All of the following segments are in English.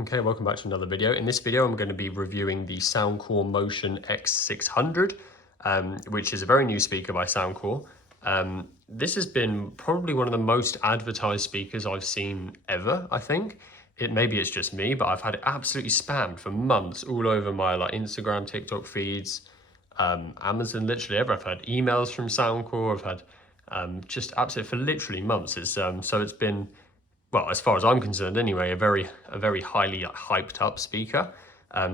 Okay, welcome back to another video. In this video, I'm going to be reviewing the Soundcore Motion X600, which is a very new speaker by Soundcore. This has been probably one of the most advertised speakers I've seen ever, I think. Maybe it's just me, but I've had it absolutely spammed for months all over my Instagram, TikTok feeds, Amazon, literally ever. I've had emails from Soundcore, I've had just absolutely for literally months. So it's been, well, as far as I'm concerned anyway, a very highly hyped up speaker.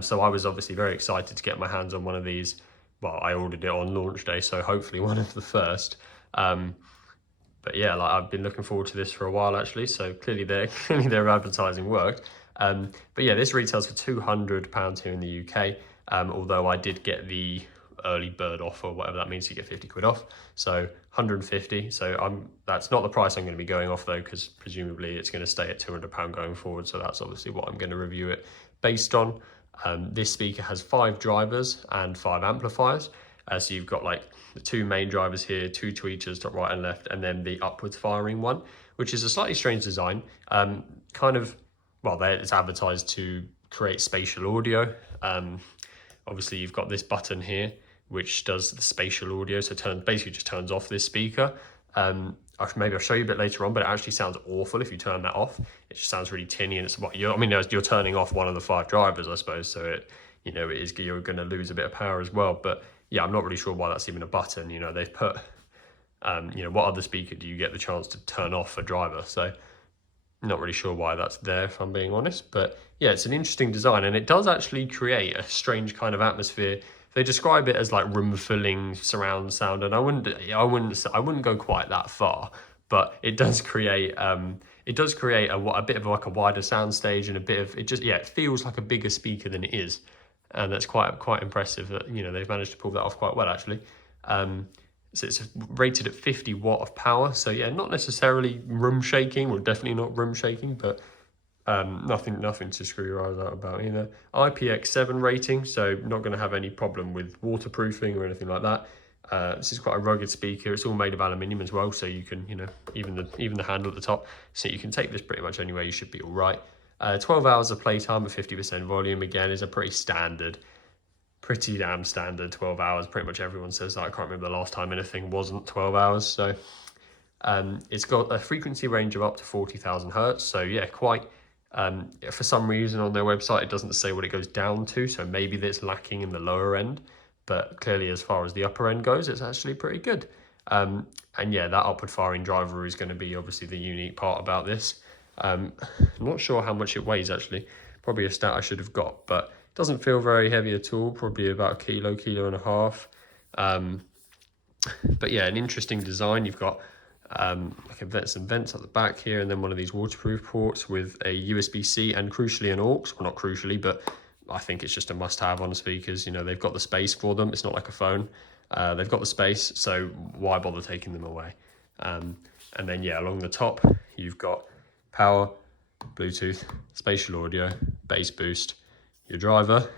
So I was obviously very excited to get my hands on one of these. Well, I ordered it on launch day, so hopefully one of the first. But yeah, I've been looking forward to this for a while actually. So clearly their advertising worked. But yeah, this retails for £200 here in the UK. Although I did get the early bird offer, whatever that means, you get 50 quid off, so 150. So that's not the price I'm going to be going off though, because presumably it's going to stay at £200 going forward, so that's obviously what I'm going to review it based on. This speaker has 5 drivers and 5 amplifiers, so you've got the 2 main drivers here, 2 tweeters top right and left, and then the upwards firing one, which is a slightly strange design. It's advertised to create spatial audio. Obviously you've got this button here which does the spatial audio, so basically just turns off this speaker. Maybe I'll show you a bit later on, but it actually sounds awful if you turn that off. It just sounds really tinny, and you're turning off one of the 5 drivers, I suppose, so you're going to lose a bit of power as well. But yeah, I'm not really sure why that's even a button. They've put what other speaker do you get the chance to turn off a driver? So not really sure why that's there, if I'm being honest. But yeah, it's an interesting design, and it does actually create a strange kind of atmosphere. They describe it as room filling surround sound, and I wouldn't go quite that far, but it does create a bit of a wider sound stage, and it feels like a bigger speaker than it is, and that's quite impressive that they've managed to pull that off quite well actually. So it's rated at 50 watt of power, so yeah, not necessarily room shaking, or definitely not room shaking, but nothing to screw your eyes out about either. IPX7 rating, so not going to have any problem with waterproofing or anything like that. This is quite a rugged speaker. It's all made of aluminium as well, so you can, even the handle at the top, so you can take this pretty much anywhere. You should be all right. 12 hours of playtime at 50% volume, again, is a pretty damn standard 12 hours. Pretty much everyone says that. I can't remember the last time anything wasn't 12 hours. So it's got a frequency range of up to 40,000 hertz. So yeah, for some reason on their website, it doesn't say what it goes down to. So maybe that's lacking in the lower end, but clearly as far as the upper end goes, it's actually pretty good. And yeah, that upward firing driver is going to be obviously the unique part about this. I'm not sure how much it weighs actually, probably a stat I should have got, but it doesn't feel very heavy at all, probably about a kilo and a half. But yeah, an interesting design. You've got some vents at the back here, and then one of these waterproof ports with a USB-C and crucially an aux. Well, not crucially, but I think it's just a must-have on the speakers. They've got the space for them. It's not like a phone. They've got the space, so why bother taking them away? And then yeah, along the top, you've got power, Bluetooth, spatial audio, bass boost, your driver,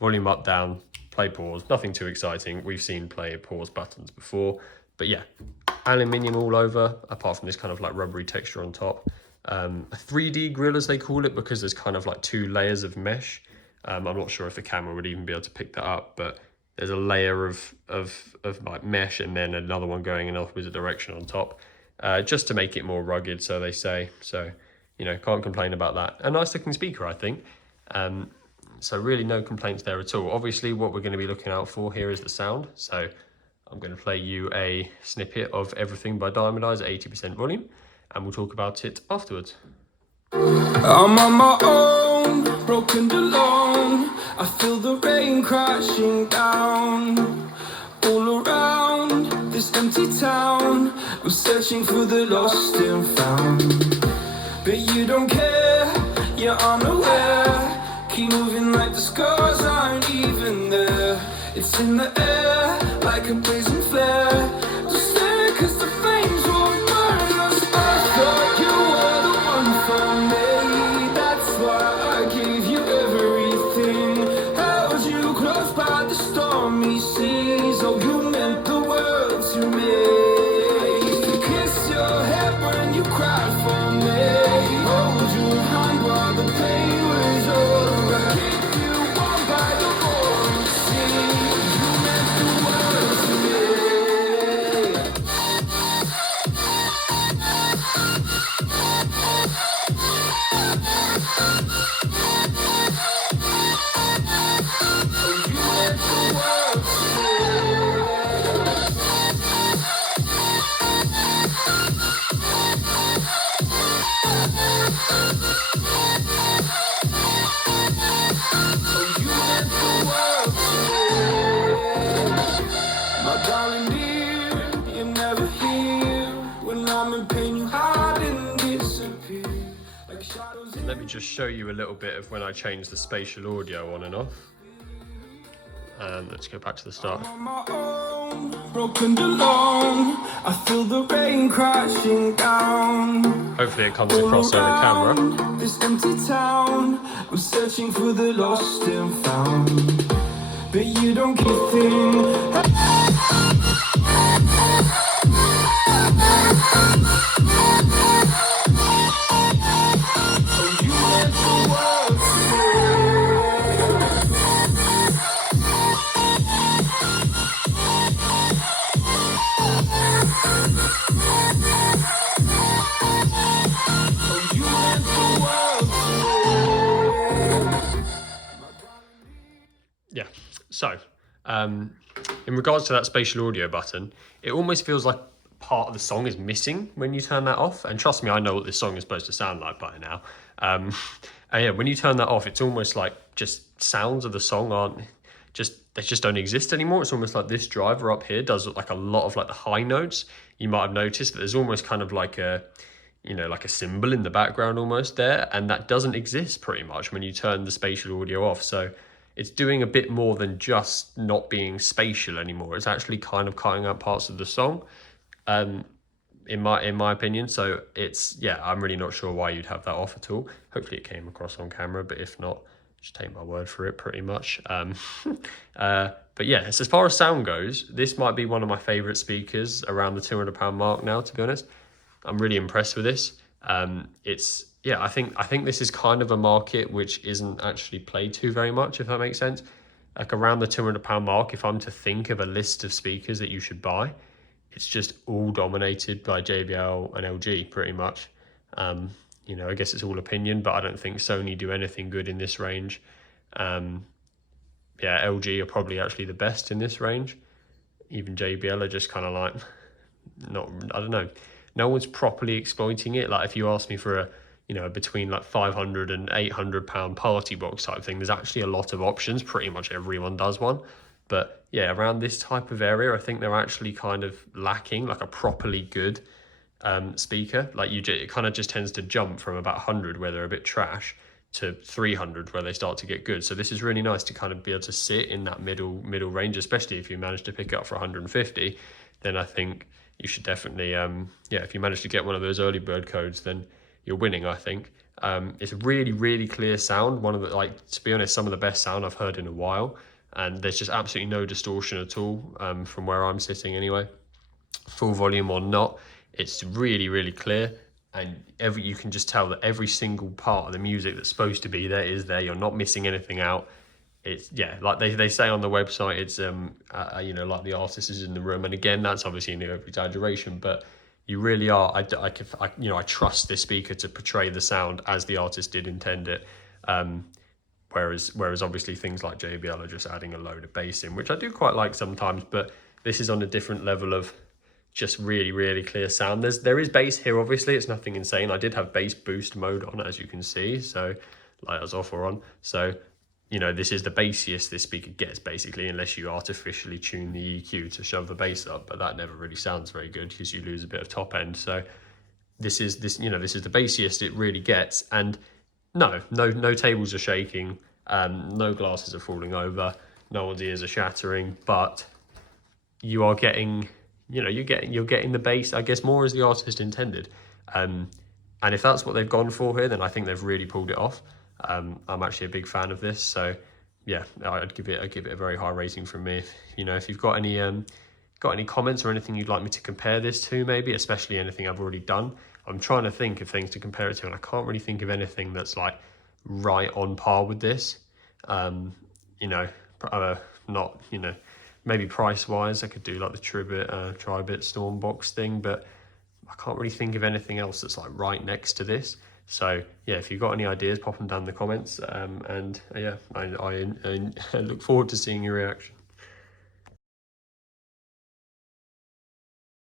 volume up, down, play, pause. Nothing too exciting. We've seen play, pause buttons before, but yeah, aluminium all over, apart from this kind of rubbery texture on top. A 3D grill, as they call it, because there's kind of 2 layers of mesh. I'm not sure if the camera would even be able to pick that up, but there's a layer of mesh, and then another one going in the opposite direction on top, just to make it more rugged, so they say. So can't complain about that. A nice looking speaker, I think. So really no complaints there at all. Obviously what we're going to be looking out for here is the sound. So I'm going to play you a snippet of Everything by Diamond Eyes at 80% volume, and we'll talk about it afterwards. I'm on my own, broken alone. I feel the rain crashing down all around this empty town. I'm searching for the lost and found, but you don't care, you're unaware. Keep moving like the scars aren't even there. It's in the air like a blazing flare. Just stare, cause the flames won't burn us. I thought you were the one for me. That's why I gave you everything. Held you close by the stormy seas. Oh, you meant the world to me. I used to kiss your head when you cried for me. Hold your hand while the pain was Let me just show you a little bit of when I change the spatial audio on and off. Let's go back to the start. I'm on my own, broken alone. I feel the rain crashing down. Hopefully it comes across on the camera. This empty town, I'm searching for the lost and found, but you don't keep things. Yeah, so in regards to that spatial audio button, it almost feels like part of the song is missing when you turn that off. And trust me, I know what this song is supposed to sound like by now. And yeah, when you turn that off, it's almost like just sounds of the song they just don't exist anymore. It's almost like this driver up here does like a lot of like the high notes. You might have noticed that there's almost kind of like a, you know, like a cymbal in the background almost there, and that doesn't exist pretty much when you turn the spatial audio off. So it's doing a bit more than just not being spatial anymore. It's actually kind of cutting out parts of the song, in my opinion. So it's, yeah, I'm really not sure why you'd have that off at all. Hopefully it came across on camera, but if not, just take my word for it pretty much. But yeah, as far as sound goes, this might be one of my favorite speakers around the £200 mark now, to be honest. I'm really impressed with this. It's, yeah, I think this is kind of a market which isn't actually played to very much, if that makes sense. Like around the £200 mark, if I'm to think of a list of speakers that you should buy, it's just all dominated by JBL and LG pretty much. You know, I guess it's all opinion, but I don't think Sony do anything good in this range. Yeah, LG are probably actually the best in this range. Even JBL are just kind of like, not, I don't know. No one's properly exploiting it. Like if you ask me for a, you know, between like £500 and £800 party box type thing, there's actually a lot of options. Pretty much everyone does one. But yeah, around this type of area, I think they're actually kind of lacking like a properly good speaker. Like it kind of just tends to jump from about 100 where they're a bit trash to 300 where they start to get good. So this is really nice to kind of be able to sit in that middle range, especially if you manage to pick it up for 150. Then I think you should definitely, yeah, if you manage to get one of those early bird codes, then you're winning, I think. It's a really, really clear sound. One of the, like, to be honest, some of the best sound I've heard in a while. And there's just absolutely no distortion at all from where I'm sitting anyway. Full volume or not, it's really, really clear. And you can just tell that every single part of the music that's supposed to be there is there. You're not missing anything out. It's, yeah, like they say on the website, it's you know, like the artist is in the room. And again, that's obviously an exaggeration, but you really are. You know, I trust this speaker to portray the sound as the artist did intend it. Whereas obviously things like JBL are just adding a load of bass in, which I do quite like sometimes, but this is on a different level of just really, really clear sound. There is bass here, obviously. It's nothing insane. I did have bass boost mode on, as you can see, so like that's off or on. So, you know, this is the bassiest this speaker gets, basically, unless you artificially tune the EQ to shove the bass up, but that never really sounds very good because you lose a bit of top end. So this is the bassiest it really gets, and no tables are shaking, no glasses are falling over, no one's ears are shattering, but you are getting, you know, you're getting the bass, I guess, more as the artist intended. And if that's what they've gone for here, then I think they've really pulled it off. I'm actually a big fan of this, so yeah, I'd give it a very high rating from me. If you've got any comments or anything you'd like me to compare this to, maybe, especially anything I've already done. I'm trying to think of things to compare it to, and I can't really think of anything that's like right on par with this. Not, maybe price wise, I could do like the Tribit Stormbox thing, but I can't really think of anything else that's like right next to this. So yeah, if you've got any ideas, pop them down in the comments, and yeah, I look forward to seeing your reaction.